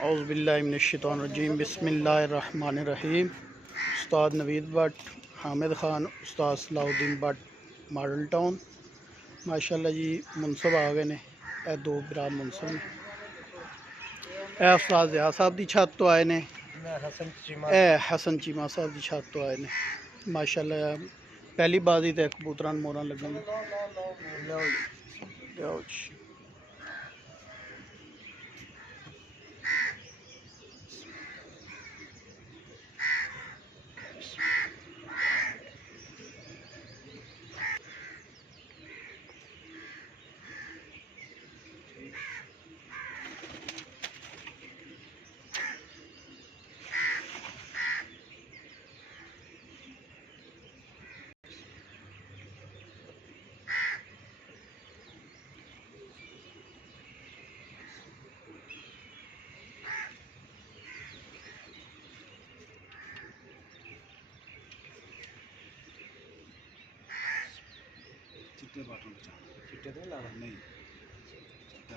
औज़ुबिल्लाहिमिनश्शैतानिर्रजीम बिस्मिल्लाहिर्रहमानिर्रहीम। उस्ताद नवीद भट्ट, हामिद ख़ान, उस्ताद Salauddin Bhatt, model town. माशाअल्लाह जी मुनसब आ गए ने, ए दो बिरा मुनसब ने। ए उस्ताद ज़िया साहब की छत तो आए ने, ए हसन चीमा साहब की छत तो आए ने। माशाअल्लाह पहली बाजी तो कबूतरां मोहरां लगन। चिट्टे बाटों चिट्टे तो लाना नहीं चिट्टा